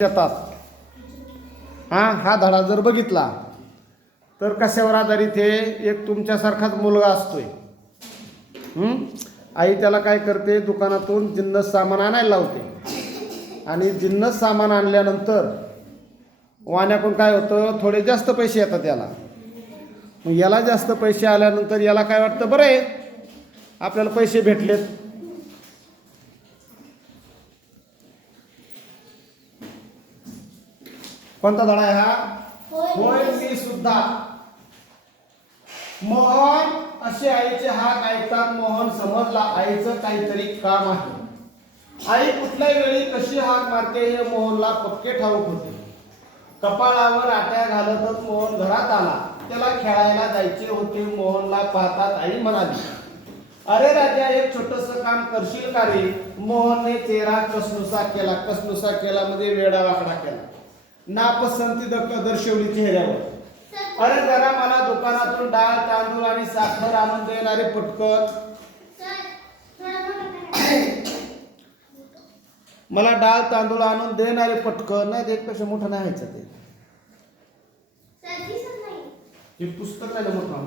येतात. हा धडा जर बघितला तर कशावर आधारित हे एक तुमच्यासारखाच मुलगा असतोय. आई त्याला काय करते, दुकानातून जिन्नस सामान आणायला लावते आणि जिन्नस सामान आणल्यानंतर वाण्याकडून काय होतं, थोडे जास्त पैसे येतात याला. मग याला जास्त पैसे आल्यानंतर याला काय वाटतं, बरं आहे आपल्याला पैसे भेटलेत. कोणता धडा आहे हा? होय मी सुद्धा. मोहन असे आईचे हात ऐकतात. मोहन समजला आईचं काहीतरी काम आहे. आई कुठल्याही वेळी कशी हाक मारते हे मोहनला पक्के ठाऊक होते. कपाळावर आट्या घालतच मोहन घरात आला. त्याला खेळायला जायचे होते. मोहनला पाहतात आई म्हणाली, अरे राजा, एक छोटस काम करशील का रे? मोहनने चेहरा कसनुसा केला. कसनुसा केला म्हणजे वेडा वाकडा केला, नापसंती दर्शवली चेहऱ्यावर. अरे जरा मला दुकानातून डाळ तांदूळ आणि साखर आणून देणारे पटकन. मला डाळ तांदूळ आणून देणारे पटकन. नाही ते कसं मोठं नाही व्हायचं ते. हे पुस्तक आहे मोठं.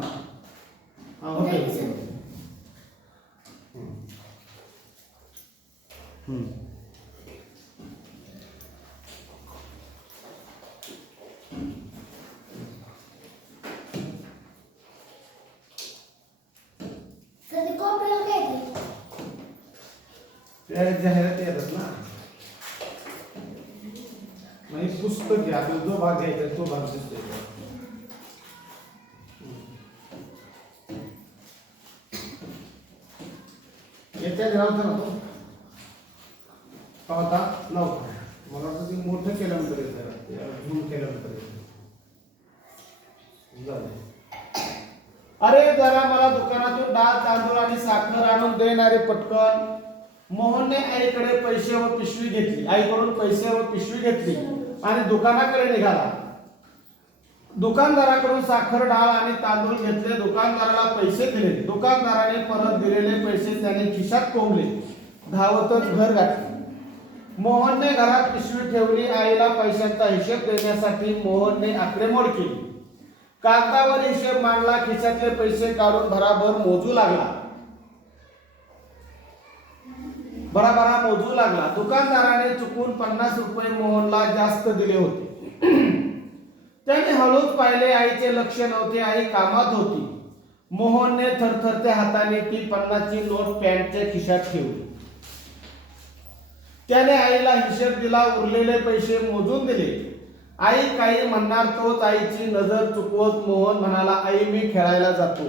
जाहिरात येतात ना, नाही पुस्तक आहे. आपल्याला जो भाग घ्यायचा तो भाग दिसतोय. याच्या घरावता ना तो पाहता लवकर. मला वाटतं ते मोठं केल्यानंतर येतं, झूम केल्यानंतर येतं. अरे जरा मला दुकानातून डाळ तांदूळ आणि साखर आणून देणारे पटकन. मोहनने आईकडे पैसे व पिशवी घेतली. आईकडून पैसे व पिशवी घेतली आणि दुकानाकडे निघाला. दुकानदाराकडून साखर डाळ आणि तांदूळ घेतले. दुकानदाराला पैसे दिले. दुकानदाराने परत दिलेले पैसे त्याने खिशात कोंबले. धावतच घर गाठले. मोहनने घरात पिशवी ठेवली. आईला पैशांचा हिशेब देण्यासाठी मोहनने आकडेमोड केली. कागदावर हिशेब मांडला. खिशातले पैसे काढून भराभर मोजू लागला. भराभरा मोजू लागला. दुकानदाराने चुकून 50 रुपये मोहनला जास्त दिले होते. त्याने हळूच पाहिले. आईचे लक्ष नव्हते. आई कामात होती. मोहनने थरथरत्या हाताने ती 50ची नोट पॅन्टच्या खिशात ठेवली. त्याने आईला हिशेब दिला. उरलेले पैसे मोजून दिले. आई काही म्हणणार तोच आईची नजर चुकवत मोहन म्हणाला, आई मी खेळायला जातो.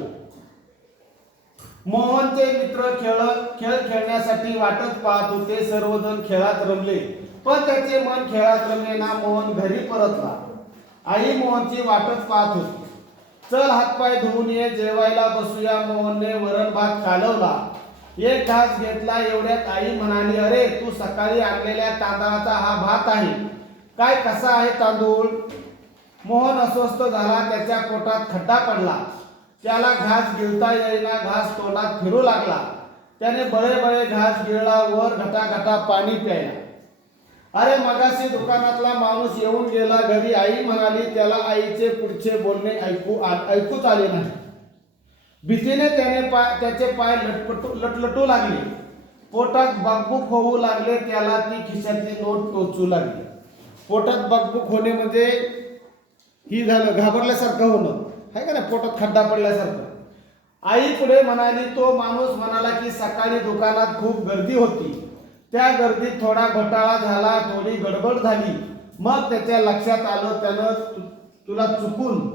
मोहनचे मित्र खेळ खेळण्यासाठी वाटच पाहत होते. सर्वजण खेळात रमले, पण त्याचे मन खेळात रमेना. मोहन घरी परतला. आई मोहनची वाटच पाहत होती. चल हातपाय धुवून ये, जेवायला बसूया. मोहनने वरण भात कालवला. एक घास घेतला. एवढ्यात आई म्हणाली, अरे तू सकाळी आणलेल्या तांदळाचा हा भात आहे काय? कसा आहे तांदूळ? मोहन अस्वस्थ झाला. त्याच्या पोटात खड्डा पडला. त्याला घास गिळता येईना. घास तोंडात फिरू लागला. त्याने बळे बळे घास गिळला. वर घटाघटा पाणी प्यायला. अरे मगाशी दुकानातला माणूस येऊन गेला. घरी आई म्हणाली. त्याला आईचे पुढचे बोलणे ऐकूच आले नाही. भीतीने त्याचे पाय लटलटू लागले. पोटात बकबूक होऊ लागले. त्याला ती खिशातली नोट टोचू लागली. पोटात बकबूक होणे म्हणजे ही झालं घाबरल्यासारखं होणं आहे का नाही, पोटात खड्डा पडल्यासारखं. आई पुढे म्हणाली. तो माणूस म्हणाला की सकाळी दुकानात खूप गर्दी होती. त्या गर्दीत थोडा घोटाळा झाला. थोडी गडबड झाली. मग त्याच्या लक्षात आलं त्यानं तुला चुकून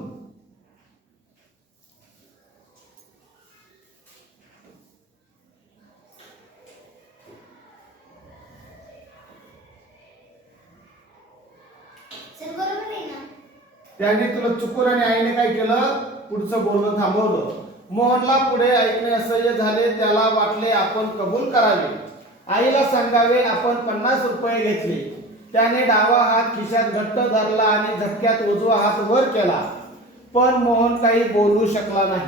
आणि आईने काय केलं, पुढचं बोलणं थांबवलं. मोहनला पुढे ऐकणे असह्य झाले. त्याला वाटले आपण कबूल करावे, आईला सांगावे आपण 50 रुपये घेतले. त्याने डावा हात खिशात घट्ट धरला आणि झटक्यात उजवा हात वर केला. पण मोहन काही बोलू शकला नाही.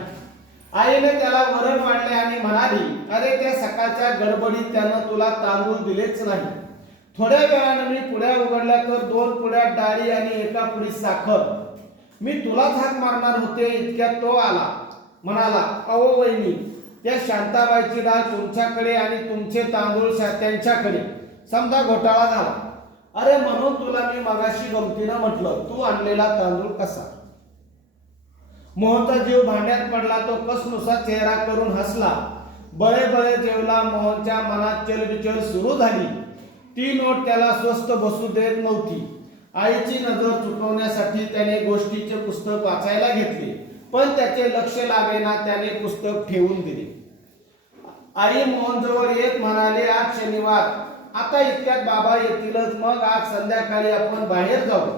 आईने त्याला वरण वाढले आणि म्हणाली, अरे त्या सकाळच्या गडबडीत त्यानं तुला तांदूळ दिलेच नाही. थोड्या वेळाने मी पुड्या उघडल्या तर 2 पुड्यात डाळी आणि एका पुडीत साखर. मी तुलाच हाक मारणार होते इतक्यात तो आला. म्हणाला, अहो वहिनी, त्या शांताबाईची डाळ तुमच्याकडे आणि तुमचे तांदूळ त्यांच्याकडे. समजा घोटाळा झाला. अरे म्हणून तुला मी मगाशी गमतीनं म्हटलं, तू आणलेला तांदूळ कसा. मोहनचा जीव भांड्यात पडला. तो कसनुसा चेहरा करून हसला. बळे बळे जेवला. मोहनच्या मनात चलबिचल सुरू झाली. ती नोट त्याला स्वस्त बसू देत नव्हती. आईची नजर चुकवण्यासाठी त्याने गोष्टीचे पुस्तक वाचायला घेतले, पण त्याचे लक्ष लागेना. त्याने पुस्तक ठेवून दिले. आई मोहनजवळ येत म्हणाले, आज शनिवार, आता इतक्यात बाबा येतीलच. मग आज संध्याकाळी आपण बाहेर जाऊ.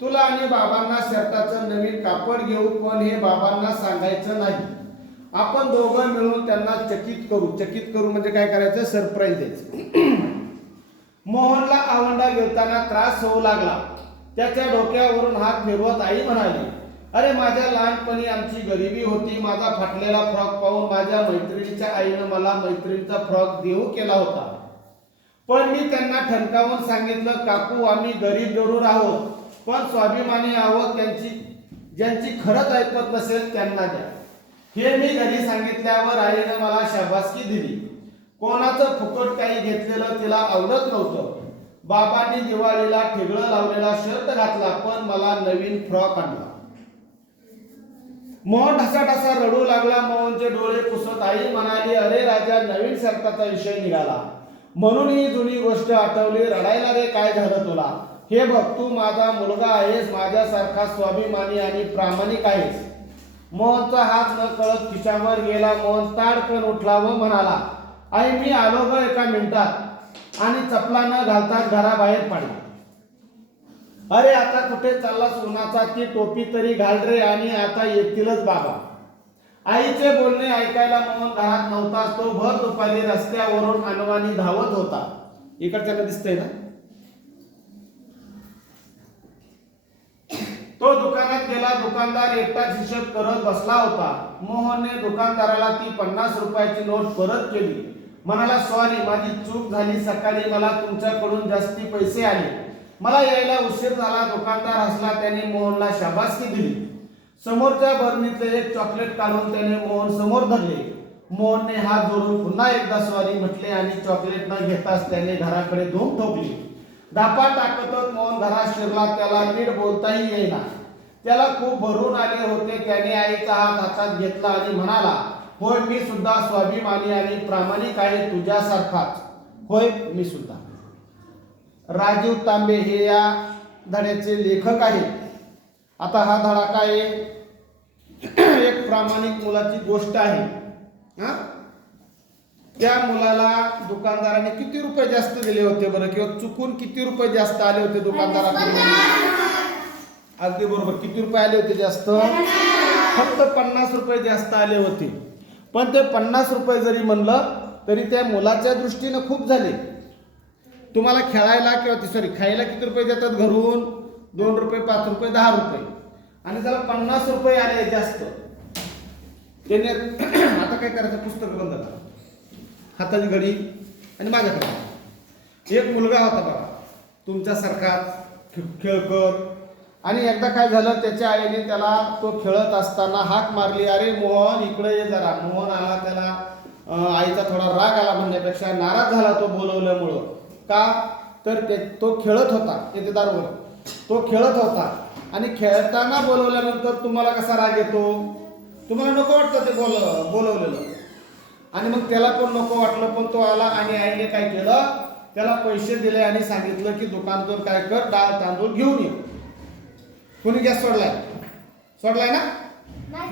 तुला आणि बाबांना शर्टाचं नवीन कापड घेऊ, पण हे बाबांना सांगायचं नाही. आपण दोघं मिळून त्यांना चकित करू म्हणजे काय करायचं, सरप्राईज द्यायचं. मोहनला आवंडा गिळताना त्रास होऊ लागला. त्याच्या डोक्यावरून हात फिरवत आई म्हणाली, अरे माझ्या लहानपणी आमची गरिबी होती. माझा फाटलेला फ्रॉक पाहून माझ्या मैत्रिणीच्या आईनं मला मैत्रिणीचा फ्रॉक देऊ केला होता. पण मी त्यांना ठणकावून सांगितलं, काकू, आम्ही गरीब जरूर आहोत, पण स्वाभिमानी आहोत. ज्यांची खरंच ऐपत नसेल त्यांना द्या. हे मी घरी सांगितल्यावर आईनं मला शाबासकी दिली. कोणाचं फुकट काही घेतलेलं तिला आवडत नव्हतं. बाबांनी दिवाळीला ठिगळं लावलेला शर्ट घातला, पण मला नवीन फ्रॉक आणला. मोहन ढसाढसा रडू लागला. मोहनचे डोळे पुसत आई म्हणाली, अरे राजा, नवीन शर्टाचा विषय निघाला म्हणून ही जुनी गोष्ट आठवली. रडायला रे, काय झालं तुला. हे बघ, तू माझा मुलगा आहेस, माझ्यासारखा स्वाभिमानी आणि प्रामाणिक आहेस. मोहनचा हात न कळत खिशावर गेला. मोहन ताडकन उठला व म्हणाला, आई, मी आलो ग एका मिनिटात. आणि चपला न घालताच घराबाहेर पडला. अरे आता कुठे चाललास उन्हाचा, ती टोपी तरी घाल रे, आणि आता येतीलच बाबा. आईचे बोलणे ऐकायला मोहन घरात नव्हताच. तो भर दुपारी रस्त्यावरून अनवाणी धावत होता. इकडच्याला दिसतंय ना. तो दुकानात गेला. दुकानदार एकटाच हिशोब करत बसला होता. मोहनने दुकानदाराला ती 50 रुपयाची नोट परत केली. म्हणाला, सॉरी, माझी चूक झाली. सकाळी मला तुमच्याकडून जास्ती पैसे आले. मला यायला उशीर झाला. दुकानदार हसला. त्याने मोहनला शाबासकी दिली. समोरच्या बरणीतले एक चॉकलेट काढून त्याने मोहन समोर धरले. मोहनने हात जोडून पुन्हा एकदा सॉरी म्हटले आणि चॉकलेट न घेताच त्याने घराकडे धूम ठोकली. धापा टाकतच मोहन घरात शिरला. त्याला नीट बोलताही येईना. त्याला खूप भरून आले होते. त्याने आईचा हात हातात घेतला आणि म्हणाला, होय, मी सुद्धा स्वाभिमानी आणि प्रामाणिक आहे तुझ्यासारखाच. होय, मी सुद्धा. राजीव तांबे हे या धड्याचे लेखक आहेत. आता हा धडा काय, एक प्रामाणिक मुलाची गोष्ट आहे. त्या मुलाला दुकानदाराने किती रुपये जास्त दिले होते बरं, किंवा चुकून किती रुपये जास्त आले होते दुकानदाराकडून. अगदी बरोबर, किती रुपये आले होते जास्त, फक्त 50 रुपये जास्त आले होते. पण ते 50 रुपये जरी म्हणलं तरी त्या मुलाच्या दृष्टीनं खूप झाले. तुम्हाला खेळायला किंवा खायला किती रुपये देतात घरून, 2 रुपये, 5 रुपये, 10 रुपये, आणि त्याला 50 रुपये आले जास्त. त्याने आता काय करायचं, पुस्तक बंद करा, हाताची घडी, आणि माझ्याकडे एक मुलगा होता बघा तुमच्यासारखा खेळकर. आणि एकदा काय झालं, त्याच्या आईने त्याला तो खेळत असताना हाक मारली, अरे मोहन, इकडे ये जरा. मोहन आला. त्याला आईचा थोडा राग आला, म्हणण्यापेक्षा नाराज झाला तो बोलवल्यामुळं. का तर तो खेळत होता, तेदारवर तो खेळत होता, आणि खेळताना बोलवल्यानंतर तुम्हाला कसा राग येतो, तुम्हाला नको वाटतं ते बोलवलेलं. आणि मग त्याला पण नको वाटलं. पण तो आला आणि आईने काय केलं, त्याला पैसे दिले आणि सांगितलं की दुकानातून काय कर, डाळ तांदूळ घेऊन ये. कोणी गॅस सोडलाय ना.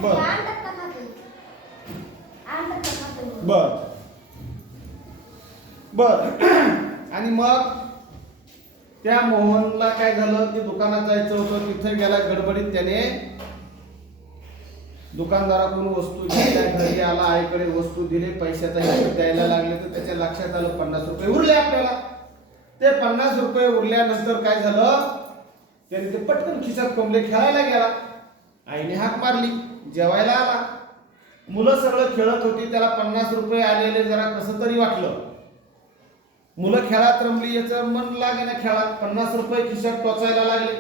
बर बर बर. आणि मग त्या मोहनला काय झालं, की दुकानात जायचं होतं. तिथे गेला गडबडीत. त्याने दुकानदाराकडून वस्तू घेतल्या, घरी आला, आईकडे वस्तू दिले, पैशाचा हिशोब द्यायला लागले. तर त्याच्या लक्षात आलं 50 रुपये उरले आपल्याला. ते 50 रुपये उरल्यानंतर काय झालं, त्याने ते पटकन खिशात कोंबले, खेळायला गेला. आईने हाक मारली, जेवायला आला. मुलं सगळं खेळत होती. त्याला 50 रुपये आलेले जरा कसं तरी वाटलं. मुलं खेळात रमली, याचं मन लागे ना खेळात, 50 रुपये खिशात टोचायला लागले,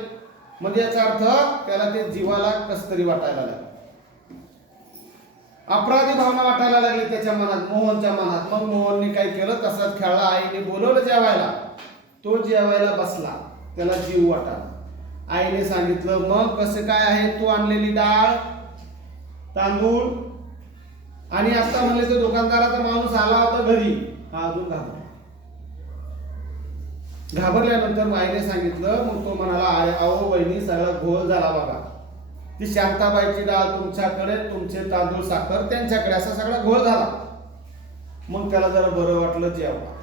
म्हणजे याचा अर्थ त्याला ते जीवाला कस तरी वाटायला लागले, अपराधी भावना वाटायला लागली त्याच्या मनात, मोहनच्या मनात. मग मोहनने काय केलं, तसंच खेळला. आईने बोलवलं जेवायला, तो जेवायला बसला, त्याला जीव वाटाला. आईने सांगितलं, मग कसं काय आहे, तू आणलेली डाळ तांदूळ, आणि आता म्हणले तो दुकानदाराचा माणूस आला होता घरी, हा अजून घाबरल्यानंतर आईने सांगितलं, मग तो म्हणाला, अहो वहिनी सगळा घोळ झाला बघा, ती शांताबाईची डाळ तुमच्याकडे, तुमचे तांदूळ साखर त्यांच्याकडे, असा सगळा घोळ झाला. मग त्याला जरा बरं वाटलं, जेवला.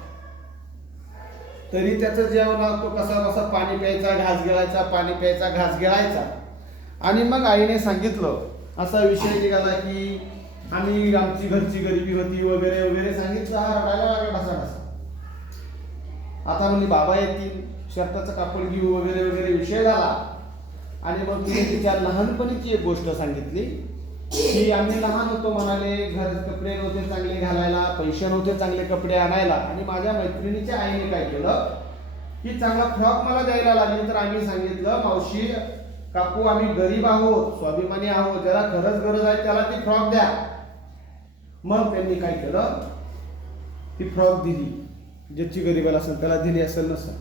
तरी त्याचं जेवण तो कसा पाणी प्यायचा, घास गिळायचा, पाणी प्यायचा, घास गिळायचा. आणि मग आईने सांगितलं, असा विषय निघाला की आम्ही, आमची घरची गरिबी होती वगैरे वगैरे सांगितलं. हा रडायला लागला ढसा. आता म्हणजे बाबा येतील, शर्टाचं कापड घेऊ वगैरे वगैरे विषय झाला. आणि मग तिने तिच्या लहानपणीची एक गोष्ट सांगितली की आम्ही लहान होतो, म्हणाले, घर कपडे नव्हते चांगले घालायला, पैसे नव्हते चांगले कपडे आणायला, आणि माझ्या मैत्रिणीच्या आईने काय केलं की चांगला फ्रॉक मला द्यायला लागली. तर आम्ही सांगितलं, मावशी काकू, आम्ही गरीब आहोत, स्वाभिमानी आहोत, ज्याला खरंच गरज आहे त्याला ती फ्रॉक द्या. मग त्यांनी काय केलं, ती फ्रॉक दिली, ज्याची गरीबाला असेल त्याला दिली असेल नसेल.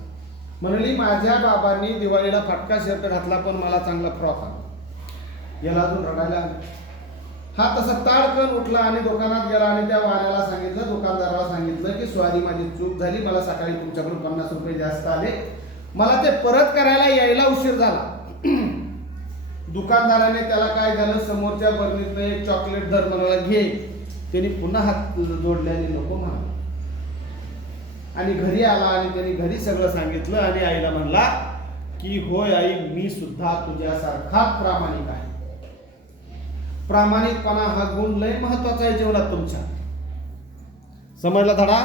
म्हणली, माझ्या बाबांनी दिवाळीला फाटका शर्ट घातला पण मला चांगला फ्रॉक आला. याला अजून रडायला. हा तसा ताडकन उठला आणि दुकानात गेला आणि त्या वाण्याला सांगितलं, दुकानदाराला सांगितलं की स्वारी माझी चूक झाली, मला सकाळी तुमच्याकडून 50 रुपये जास्त आले, मला ते परत करायला यायला उशीर झाला. दुकानदाराने त्याला काय झालं, समोरच्या बरणीतनं एक चॉकलेट धर, म्हणाला घे. त्यांनी पुन्हा हात जोडल्याने नको म्हणा, आणि घरी आला आणि त्यांनी घरी सगळं सांगितलं. आणि आईला म्हणला की होय आई, मी सुद्धा तुझ्यासारखाच प्रामाणिक आहे. प्रामाणिकपणा हा गुण लय महत्वाचा आहे जीवनात तुमच्या. समजला धडा?